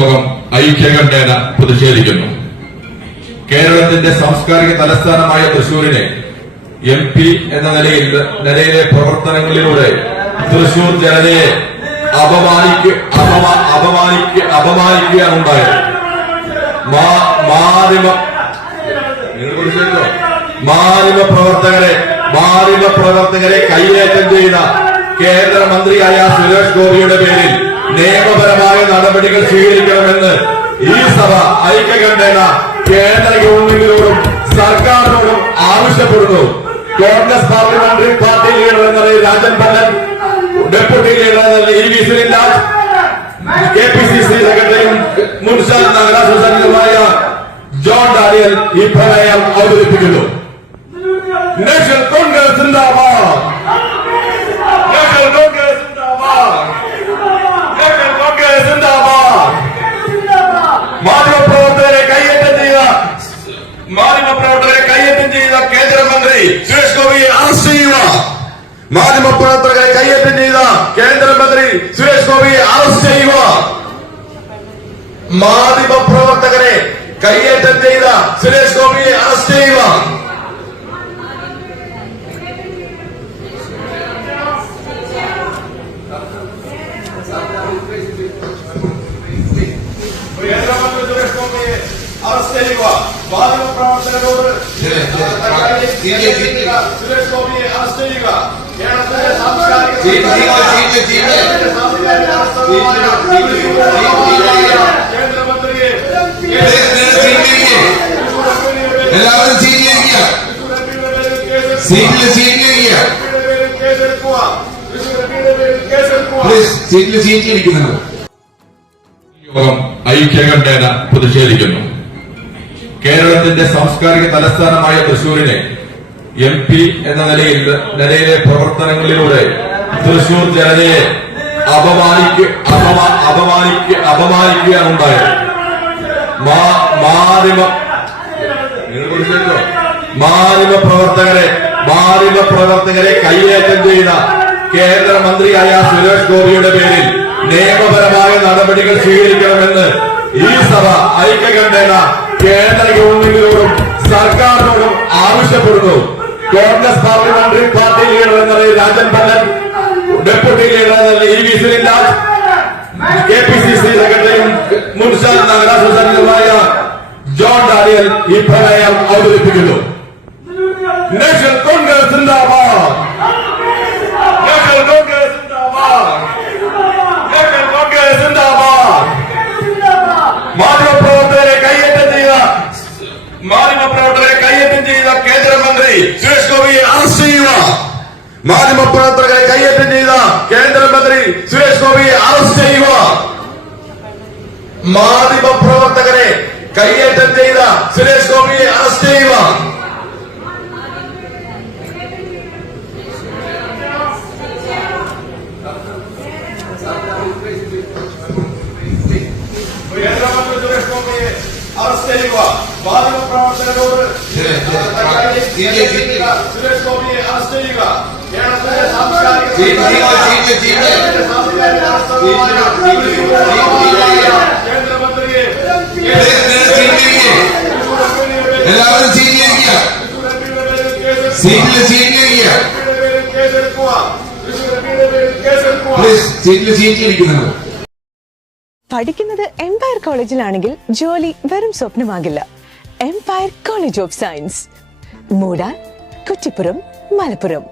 യോഗം ഐക്യകണ്ഠേന പ്രതിഷേധിക്കുന്നു. കേരളത്തിന്റെ സാംസ്കാരിക തലസ്ഥാനമായ തൃശൂരിനെ MP എന്ന നിലയിലെ പ്രവർത്തനങ്ങളിലൂടെ തൃശൂർ ജനതയെ അപമാനിക്കുകയാണ് ഉണ്ടായത്. മാധ്യമപ്രവർത്തകരെ കൈയേറ്റം ചെയ്ത കേന്ദ്രമന്ത്രിയായ സുരേഷ് ഗോപിയുടെ പേരിൽ നിയമപരമായ നടപടികൾ സ്വീകരിക്കണമെന്ന് ഈ സഭ ഐക്യകണ്ഠേന കേന്ദ്ര ഗവൺമെന്റിനോടും സർക്കാരിനോടും ആവശ്യപ്പെടുന്നു. കോൺഗ്രസ് പാർലമെന്ററി പാർട്ടി ലീഡർ എന്ന രാജൻ പല്ലൻ, ഡെപ്യൂട്ടി ലീഡർ എന്ന EV സുനിൽദാസ്, KPCC സെക്രട്ടറിയും മുൻഷാൽ നഗരാസഭ സംഘമായ ജോൺ ഡാനിയൽ ഈ പ്രമേയം അവതരിപ്പിക്കുന്നു. നാഷണൽ കോൺഗ്രസ് സിന്ദാബാദ്, നാഷണൽ കോൺഗ്രസ് സിന്ദാബാദ്, നാഷണൽ കോൺഗ്രസ് സിന്ദാബാദ്. മാധ്യമപ്രവർത്തകരെ കയ്യേറ്റം ചെയ്ത കേന്ദ്രമന്ത്രി സുരേഷ് ഗോപിയെ അറസ്റ്റ് ചെയ്യുക. മാധ്യമപ്രവർത്തകരെ കയ്യേറ്റം ചെയ്ത കേന്ദ്രമന്ത്രി സുരേഷ് ഗോപിയെ അറസ്റ്റ് ചെയ്യുക. മാധ്യമപ്രവർത്തകരെ കയ്യേറ്റം ചെയ്ത സുരേഷ് ഗോപിയെ അറസ്റ്റ് ചെയ്യുക. അറസ്റ്റ് ചെയ്യുക. മാധ്യമപ്രവർത്തകരോട് സുരേഷ് ഗോപിയെ അറസ്റ്റ് ചെയ്യുക. കേരളത്തിലെ കേന്ദ്രമന്ത്രിയെ എല്ലാവരും സീറ്റിലിരിക്കുന്നത്. യോഗം ഐക്യകണ്ഠേന പ്രതിഷേധിക്കുന്നു. കേരളത്തിന്റെ സാംസ്കാരിക തലസ്ഥാനമായ തൃശൂരിനെ MP എന്ന നിലയിലെ പ്രവർത്തനങ്ങളിലൂടെ തൃശൂർ ജനതയെ അപമാനിക്കുകയാണ് ഉണ്ടായത്. മാധ്യമപ്രവർത്തകരെ കൈയേറ്റം ചെയ്ത കേന്ദ്രമന്ത്രിയായ സുരേഷ് ഗോപിയുടെ പേരിൽ നിയമപരമായ നടപടികൾ സ്വീകരിക്കണമെന്ന് ഈ സഭ ഐക്യകണ്ഠേന കേന്ദ്ര ഗവൺമെന്റിനോടും സർക്കാരിനോടും ആവശ്യപ്പെടുന്നു. കോൺഗ്രസ് പാർലമെന്ററി പാർട്ടി ലീഡർ എന്ന രാജൻ പല്ലൻ, ഡെപ്യൂട്ടി ലീഡർ എന്ന EV സുനിൽദാസ്, KPCC സെക്രട്ടറിയും മുൻഷാൽ നഗരാസഭ സംഘമായ ജോൺ ഡാനിയൽ ഈ പ്രമേയം അവതരിപ്പിക്കുന്നു. നാഷണൽ കോൺഗ്രസ് സിന്ദാബാദ്, നാഷണൽ കോൺഗ്രസ് സിന്ദാബാദ്, നാഷണൽ കോൺഗ്രസ് സിന്ദാബാദ്. മാധ്യമപ്രവർത്തകരെ കയ്യേറ്റം ചെയ്ത കേന്ദ്രമന്ത്രി സുരേഷ് ഗോപിയെ അറസ്റ്റ് ചെയ്യുക. മാധ്യമപ്രവർത്തകരെ കയ്യേറ്റം ചെയ്ത കേന്ദ്രമന്ത്രി സുരേഷ് ഗോപിയെ അറസ്റ്റ് ചെയ്യുക. മാധ്യമപ്രവർത്തകരെ കയ്യേറ്റം ചെയ്ത സുരേഷ് ഗോപിയെ അറസ്റ്റ് ചെയ്യുക. അറസ്റ്റ് ചെയ്യുക. മാധ്യമപ്രവർത്തകരോട് സുരേഷ് ഗോപിയെ അറസ്റ്റ് ചെയ്യുക. കേരളത്തിലെ കേന്ദ്രമന്ത്രിയെ എല്ലാവരും സീറ്റിലിരിക്കുന്നത്. പഠിക്കുന്നത് എംപയർ കോളേജിലാണെങ്കിൽ ജോലി വെറും സ്വപ്നമാകില്ല. Empire college of science, Moodal, Kuttippuram, Malappuram.